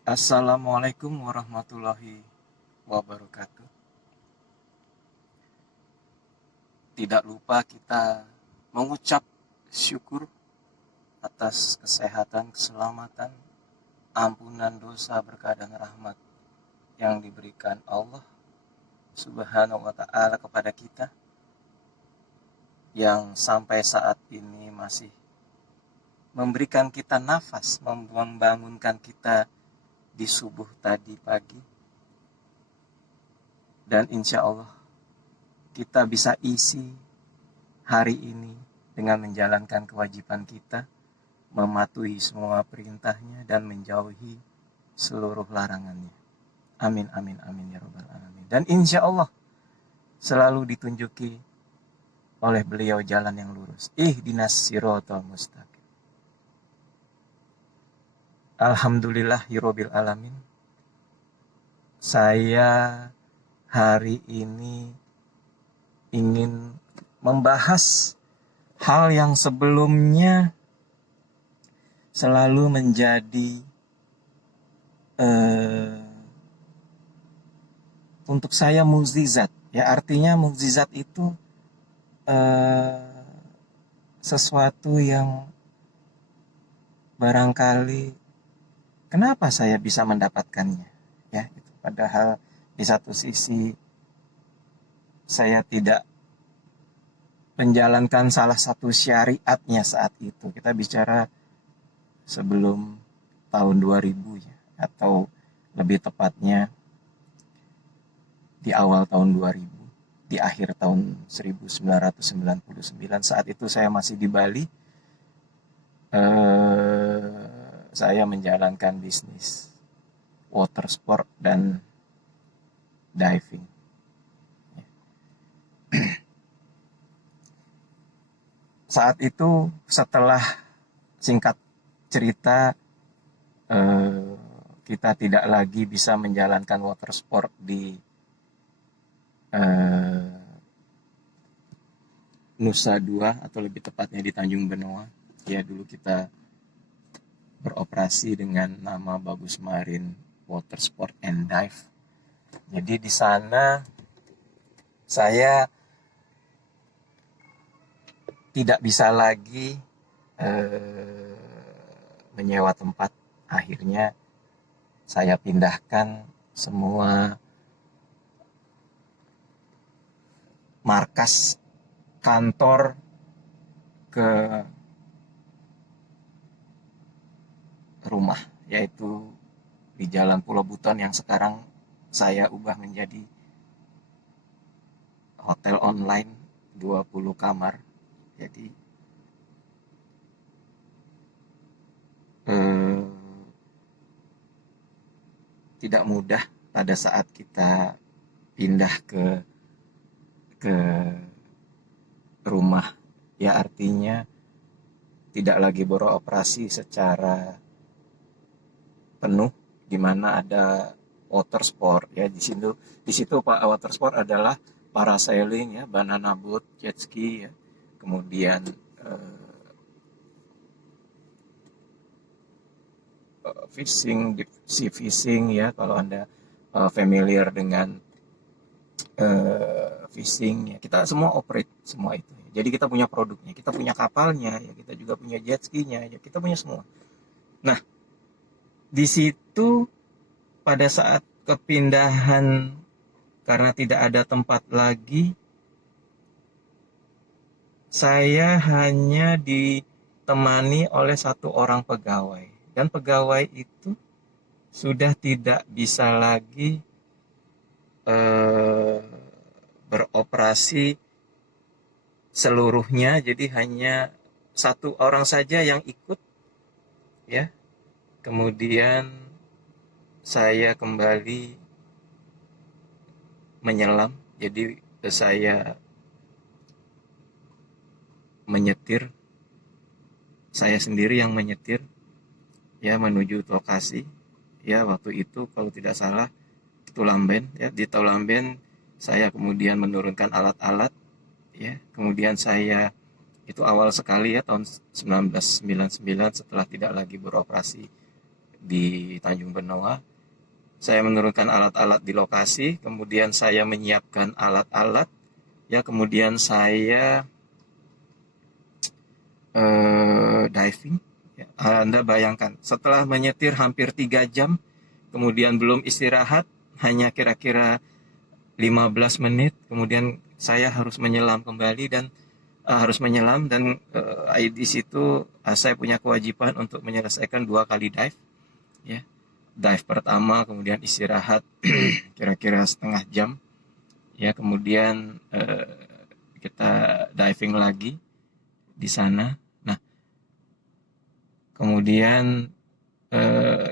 Assalamualaikum warahmatullahi wabarakatuh. Tidak lupa kita mengucap syukur atas kesehatan, keselamatan, ampunan dosa, berkah dan rahmat yang diberikan Allah Subhanahu wa taala kepada kita, yang sampai saat ini masih memberikan kita nafas, membangunkan kita di subuh tadi pagi, dan insya Allah kita bisa isi hari ini dengan menjalankan kewajiban kita, mematuhi semua perintahnya dan menjauhi seluruh larangannya. Amin, amin, amin ya robbal alamin. Dan insya Allah selalu ditunjuki oleh beliau jalan yang lurus. Ihdinas siratal mustaqim. Alhamdulillah hirobil alamin. Saya hari ini ingin membahas hal yang sebelumnya selalu menjadi untuk saya mukjizat. Ya, artinya mukjizat itu sesuatu yang barangkali kenapa saya bisa mendapatkannya, ya. Padahal di satu sisi saya tidak menjalankan salah satu syariatnya saat itu. Kita bicara sebelum tahun 2000 ya, atau lebih tepatnya di awal tahun 2000, di akhir tahun 1999. Saat itu saya masih di Bali. Saya menjalankan bisnis water sport dan diving. Saat itu setelah singkat cerita kita tidak lagi bisa menjalankan water sport di Nusa Dua, atau lebih tepatnya di Tanjung Benoa. Ya, dulu kita beroperasi dengan nama Bagus Marine Water Sport and Dive. Jadi di sana saya tidak bisa lagi menyewa tempat. Akhirnya saya pindahkan semua markas kantor ke rumah, yaitu di Jalan Pulau Buton yang sekarang saya ubah menjadi hotel online 20 kamar. Jadi tidak mudah pada saat kita pindah ke rumah, ya, artinya tidak lagi beroperasi secara penuh, di mana ada water sport, ya. Di situ Pak, water sport adalah parasailing, ya, banana boat, jet ski, ya, kemudian fishing, deep sea fishing, ya, kalau Anda familiar dengan fishing, ya, kita semua operate semua itu. Jadi kita punya produknya, kita punya kapalnya, ya, kita juga punya jet ski-nya, ya, kita punya semua. Nah, di situ pada saat kepindahan, karena tidak ada tempat lagi, saya hanya ditemani oleh satu orang pegawai. Dan pegawai itu sudah tidak bisa lagi beroperasi seluruhnya, jadi hanya satu orang saja yang ikut, ya. Kemudian saya kembali menyelam, jadi saya menyetir, saya sendiri yang menyetir, ya, menuju lokasi. Ya, waktu itu kalau tidak salah Tulamben, ya. Di Tulamben saya kemudian menurunkan alat-alat, ya. Kemudian saya, itu awal sekali, ya, tahun 1999, setelah tidak lagi beroperasi di Tanjung Benoa. Saya menurunkan alat-alat di lokasi, kemudian saya menyiapkan alat-alat, ya kemudian saya diving. Ya, Anda bayangkan, setelah menyetir hampir 3 jam, kemudian belum istirahat, hanya kira-kira 15 menit, kemudian saya harus menyelam kembali dan di situ saya punya kewajiban untuk menyelesaikan 2 kali dive, ya. Dive pertama, kemudian istirahat kira-kira setengah jam, ya kemudian kita diving lagi di sana. Nah, kemudian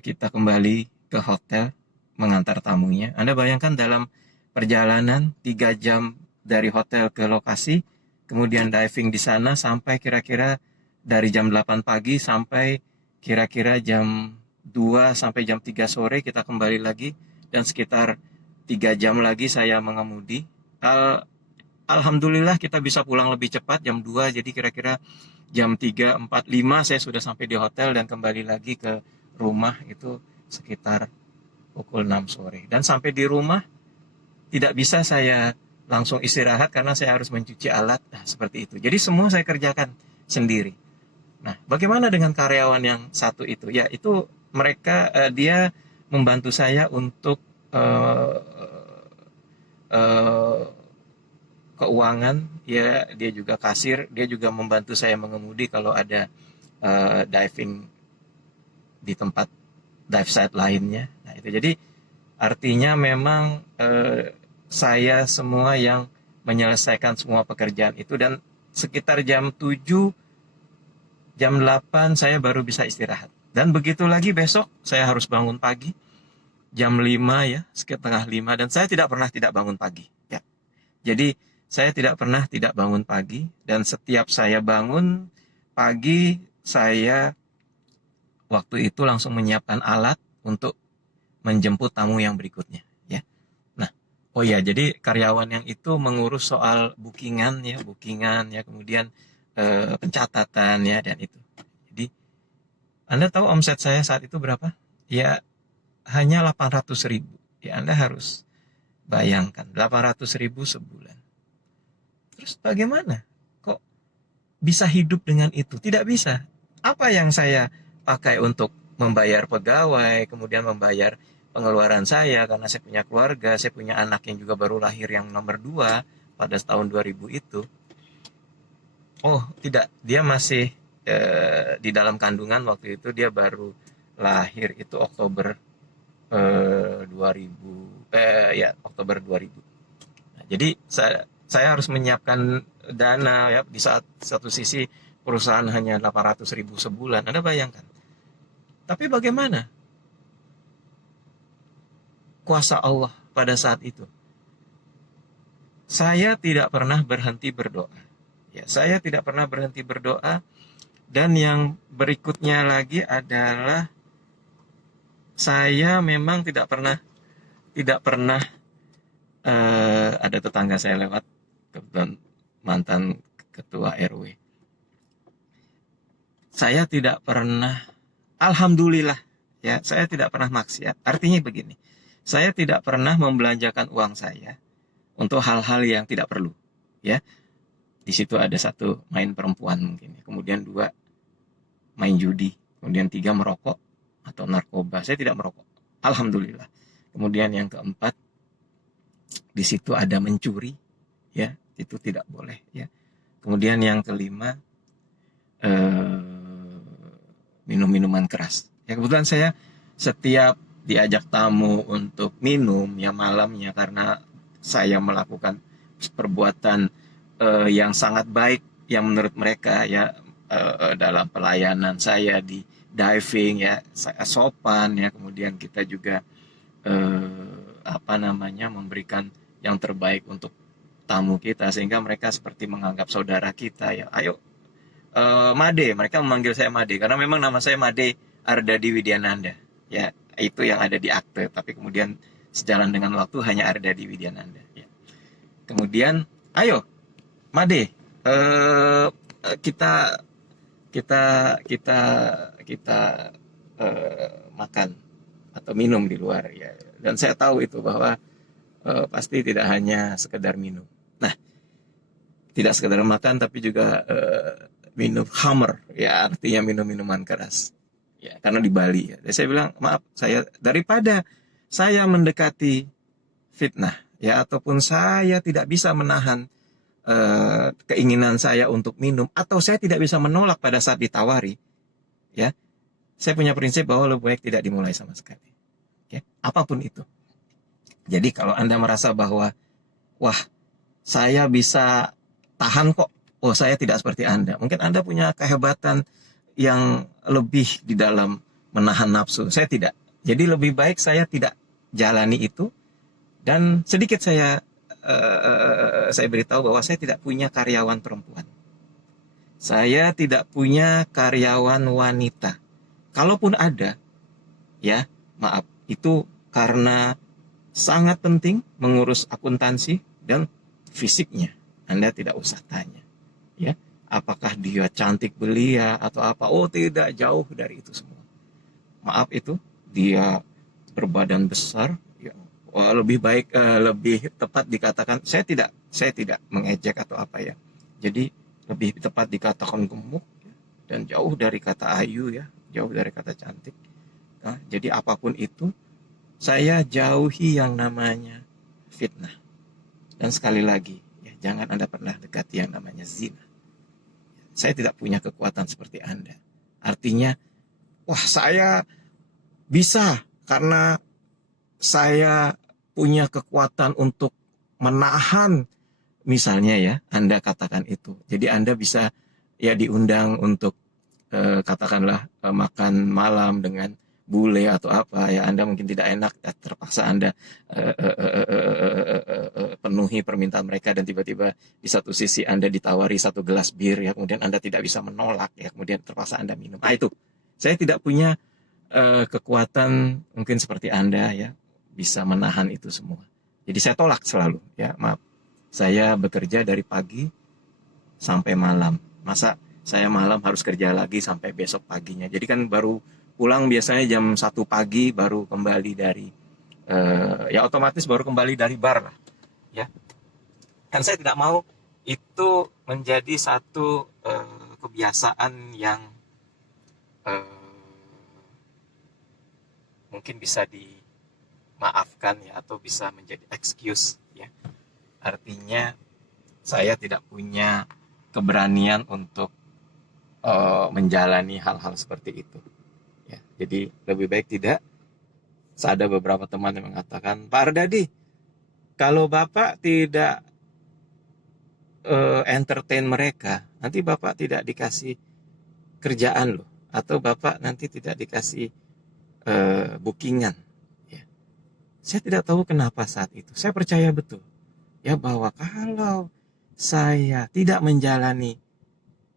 kita kembali ke hotel mengantar tamunya. Anda bayangkan dalam perjalanan 3 jam dari hotel ke lokasi, kemudian diving di sana sampai kira-kira dari jam 8 pagi sampai kira-kira jam 2 sampai jam 3 sore kita kembali lagi, dan sekitar 3 jam lagi saya mengemudi. Alhamdulillah kita bisa pulang lebih cepat jam 2, jadi kira-kira jam 3, 4, 5 saya sudah sampai di hotel dan kembali lagi ke rumah itu sekitar pukul 6 sore. Dan sampai di rumah tidak bisa saya langsung istirahat karena saya harus mencuci alat, seperti itu. Jadi semua saya kerjakan sendiri. Nah, bagaimana dengan karyawan yang satu itu? Ya, itu mereka dia membantu saya untuk keuangan, ya dia juga kasir, dia juga membantu saya mengemudi kalau ada diving di tempat dive site lainnya. Nah, itu jadi artinya memang saya semua yang menyelesaikan semua pekerjaan itu, dan sekitar jam 7, jam 8 saya baru bisa istirahat. Dan begitu lagi besok saya harus bangun pagi jam 5, ya, setengah 5, dan saya tidak pernah tidak bangun pagi, ya. Jadi saya tidak pernah tidak bangun pagi, dan setiap saya bangun pagi saya waktu itu langsung menyiapkan alat untuk menjemput tamu yang berikutnya, ya. Nah, oh ya, jadi karyawan yang itu mengurus soal bookingan, ya, kemudian pencatatan, ya, dan itu. Jadi Anda tahu omset saya saat itu berapa? Ya, hanya 800.000. Ya, Anda harus bayangkan 800.000 sebulan. Terus bagaimana? Kok bisa hidup dengan itu? Tidak bisa. Apa yang saya pakai untuk membayar pegawai, kemudian membayar pengeluaran saya karena saya punya keluarga, saya punya anak yang juga baru lahir yang nomor 2 pada tahun 2000 itu. Oh, tidak, dia masih di dalam kandungan waktu itu, dia baru lahir itu Oktober 2000, ya Oktober 2000. Nah, jadi saya harus menyiapkan dana, ya, di saat satu sisi perusahaan hanya 800.000 sebulan. Anda bayangkan. Tapi bagaimana kuasa Allah pada saat itu? Saya tidak pernah berhenti berdoa. Ya, saya tidak pernah berhenti berdoa. Dan yang berikutnya lagi adalah saya memang tidak pernah ada tetangga saya lewat, kebetulan mantan ketua RW. Saya tidak pernah, alhamdulillah, ya, saya tidak pernah maksiat. Artinya begini, saya tidak pernah membelanjakan uang saya untuk hal-hal yang tidak perlu, ya. Di situ ada 1, main perempuan mungkin, kemudian 2, main judi, kemudian 3, merokok atau narkoba. Saya tidak merokok, alhamdulillah. Kemudian yang keempat, di situ ada mencuri, ya, itu tidak boleh, ya. Kemudian yang kelima, minum minuman keras. Ya, kebetulan saya setiap diajak tamu untuk minum, ya, malamnya, karena saya melakukan perbuatan yang sangat baik yang menurut mereka, ya, dalam pelayanan saya di diving, ya, saya sopan, ya, kemudian kita juga memberikan yang terbaik untuk tamu kita sehingga mereka seperti menganggap saudara kita, ya. Ayo, Made, mereka memanggil saya Made karena memang nama saya Made Ardadi Widyananda, ya, itu yang ada di akte, tapi kemudian sejalan dengan waktu hanya Ardadi Widyananda, ya. Kemudian, ayo Made, kita kita kita kita makan atau minum di luar ya. Dan saya tahu itu bahwa pasti tidak hanya sekedar minum. Nah, tidak sekedar makan tapi juga minum khamr ya, artinya minum minuman keras. Ya, karena di Bali ya. Jadi saya bilang, maaf, saya daripada saya mendekati fitnah ya, ataupun saya tidak bisa menahan keinginan saya untuk minum, atau saya tidak bisa menolak pada saat ditawari ya, saya punya prinsip bahwa lebih baik tidak dimulai sama sekali ya, apapun itu. Jadi kalau Anda merasa bahwa wah, saya bisa tahan kok, oh saya tidak seperti Anda, mungkin Anda punya kehebatan yang lebih di dalam menahan nafsu, saya tidak. Jadi lebih baik saya tidak jalani itu. Dan sedikit saya beritahu bahwa saya tidak punya karyawan perempuan. Saya tidak punya karyawan wanita. Kalaupun ada, ya maaf, itu karena sangat penting mengurus akuntansi dan fisiknya. Anda tidak usah tanya, ya, apakah dia cantik belia atau apa. Oh tidak, jauh dari itu semua. Maaf, itu dia berbadan besar. Ya, lebih baik, lebih tepat dikatakan, saya tidak mengejek atau apa ya. Jadi lebih tepat dikatakan gemuk dan jauh dari kata ayu ya, jauh dari kata cantik. Nah, jadi apapun itu, saya jauhi yang namanya fitnah. Dan sekali lagi, ya, jangan Anda pernah dekati yang namanya zina. Saya tidak punya kekuatan seperti Anda. Artinya, wah saya bisa karena saya punya kekuatan untuk menahan, misalnya ya, Anda katakan itu. Jadi Anda bisa ya diundang untuk katakanlah makan malam dengan bule atau apa ya, Anda mungkin tidak enak, terpaksa Anda penuhi permintaan mereka, dan tiba-tiba di satu sisi Anda ditawari satu gelas bir ya, kemudian Anda tidak bisa menolak ya, kemudian terpaksa Anda minum. Nah itu, saya tidak punya kekuatan mungkin seperti Anda ya, bisa menahan itu semua. Jadi saya tolak selalu ya, maaf. Saya bekerja dari pagi sampai malam. Masa saya malam harus kerja lagi sampai besok paginya. Jadi kan baru pulang biasanya jam 1 pagi, baru kembali dari ya otomatis baru kembali dari bar lah ya. Dan saya tidak mau itu menjadi satu kebiasaan yang mungkin bisa dimaafkan ya, atau bisa menjadi excuse ya. Artinya saya tidak punya keberanian untuk menjalani hal-hal seperti itu ya. Jadi lebih baik tidak. Ada beberapa teman yang mengatakan, Pak Ardadi, kalau Bapak tidak entertain mereka, nanti Bapak tidak dikasih kerjaan loh, atau Bapak nanti tidak dikasih bookingan ya. Saya tidak tahu kenapa saat itu saya percaya betul ya, bahwa kalau saya tidak menjalani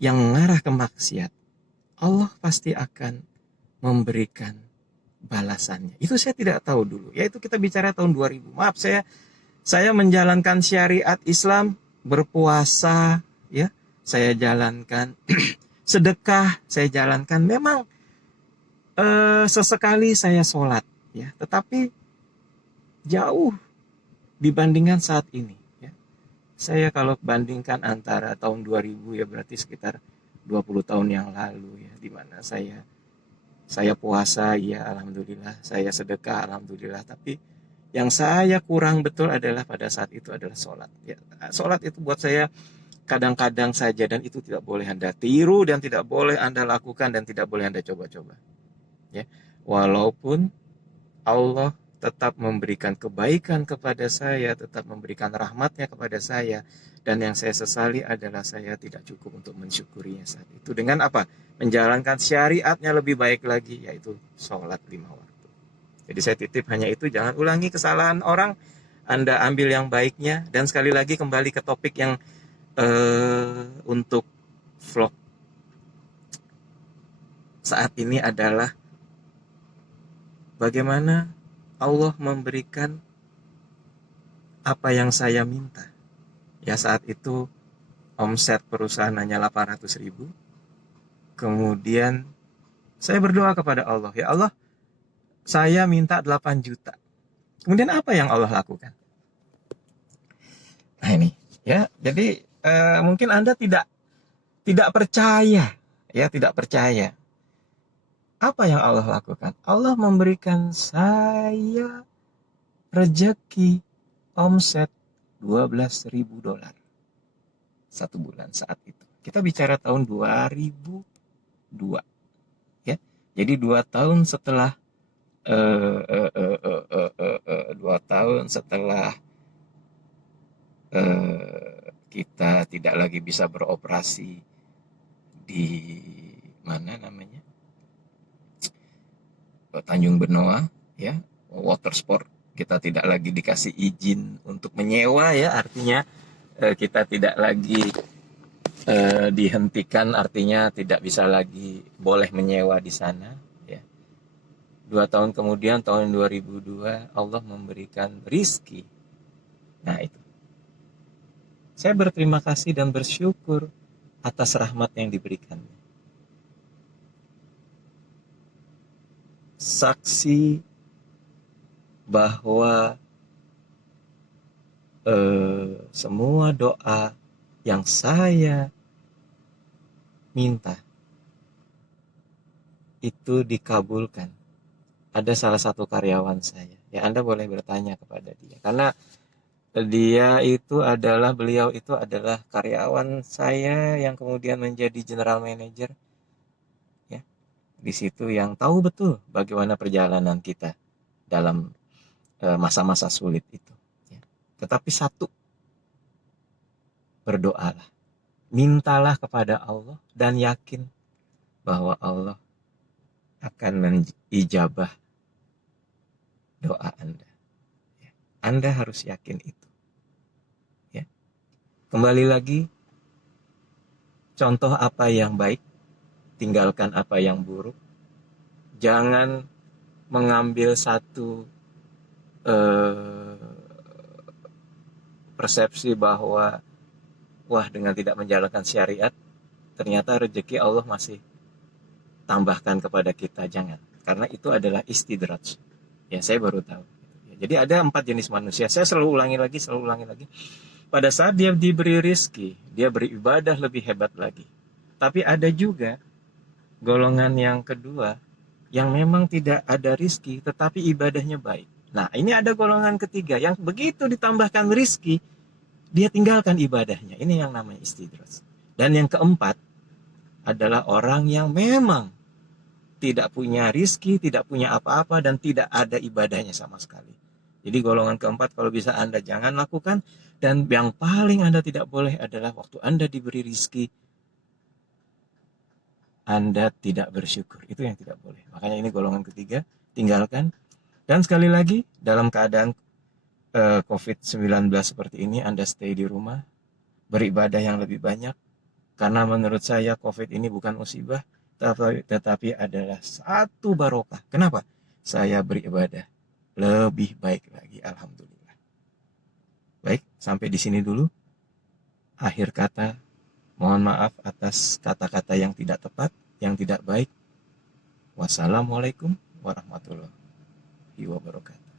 yang mengarah ke maksiat, Allah pasti akan memberikan balasannya. Itu saya tidak tahu dulu. Yaitu kita bicara tahun 2000. Maaf, saya menjalankan syariat Islam, berpuasa ya, saya jalankan sedekah, saya jalankan. Memang sesekali saya sholat ya, tetapi jauh dibandingkan saat ini ya. Saya kalau bandingkan antara tahun 2000 ya, berarti sekitar 20 tahun yang lalu ya, di mana saya puasa ya alhamdulillah, saya sedekah alhamdulillah, tapi yang saya kurang betul adalah pada saat itu adalah sholat ya. Sholat itu buat saya kadang-kadang saja, dan itu tidak boleh Anda tiru dan tidak boleh Anda lakukan dan tidak boleh Anda coba-coba ya. Walaupun Allah tetap memberikan kebaikan kepada saya, tetap memberikan rahmatnya kepada saya, dan yang saya sesali adalah saya tidak cukup untuk mensyukurinya saat itu. Dengan apa? Menjalankan syariatnya lebih baik lagi, yaitu sholat 5 waktu. Jadi saya titip hanya itu, jangan ulangi kesalahan orang, Anda ambil yang baiknya. Dan sekali lagi kembali ke topik yang untuk vlog saat ini adalah bagaimana Allah memberikan apa yang saya minta. Ya saat itu omset perusahaan hanya 800.000. Kemudian saya berdoa kepada Allah, ya Allah, saya minta 8 juta. Kemudian apa yang Allah lakukan? Nah ini, ya. Jadi mungkin Anda tidak percaya, ya, tidak percaya. Apa yang Allah lakukan? Allah memberikan saya rezeki omset $12.000 satu bulan saat itu. Kita bicara tahun 2002, ya. Jadi 2 tahun setelah 2 tahun setelah kita tidak lagi bisa beroperasi di mana namanya, Tanjung Benoa, ya, water sport, kita tidak lagi dikasih izin untuk menyewa, ya, artinya kita tidak lagi dihentikan, artinya tidak bisa lagi boleh menyewa di sana, ya. 2 tahun kemudian, tahun 2002, Allah memberikan rizki. Nah itu, saya berterima kasih dan bersyukur atas rahmat yang diberikan. Saksi bahwa semua doa yang saya minta itu dikabulkan. Ada salah satu karyawan saya, ya, Anda boleh bertanya kepada dia, karena beliau itu adalah karyawan saya yang kemudian menjadi general manager, ya, di situ, yang tahu betul bagaimana perjalanan kita dalam masa-masa sulit itu, ya. Tetapi satu, berdoalah, mintalah kepada Allah dan yakin bahwa Allah akan menijabah doa Anda. Anda harus yakin itu, ya. Kembali lagi, contoh apa yang baik, tinggalkan apa yang buruk. Jangan mengambil satu persepsi bahwa wah, dengan tidak menjalankan syariat ternyata rezeki Allah masih tambahkan kepada kita. Jangan, karena itu adalah istidraj. Ya, saya baru tahu. Jadi ada 4 jenis manusia. Saya selalu ulangi lagi. Pada saat dia diberi rizki, dia beribadah lebih hebat lagi. Tapi ada juga golongan yang kedua, yang memang tidak ada rizki, tetapi ibadahnya baik. Nah, ini ada golongan ketiga, yang begitu ditambahkan rizki, dia tinggalkan ibadahnya. Ini yang namanya istidraj. Dan yang keempat adalah orang yang memang tidak punya rizki, tidak punya apa-apa, dan tidak ada ibadahnya sama sekali. Jadi golongan keempat kalau bisa Anda jangan lakukan. Dan yang paling Anda tidak boleh adalah waktu Anda diberi rizki, Anda tidak bersyukur. Itu yang tidak boleh. Makanya ini golongan ketiga, tinggalkan. Dan sekali lagi, dalam keadaan COVID-19 seperti ini, Anda stay di rumah, beribadah yang lebih banyak. Karena menurut saya COVID ini bukan musibah, tetapi adalah satu barokah. Kenapa? Saya beribadah lebih baik lagi, alhamdulillah. Baik, sampai di sini dulu. Akhir kata, mohon maaf atas kata-kata yang tidak tepat, yang tidak baik. Wassalamualaikum warahmatullahi wabarakatuh.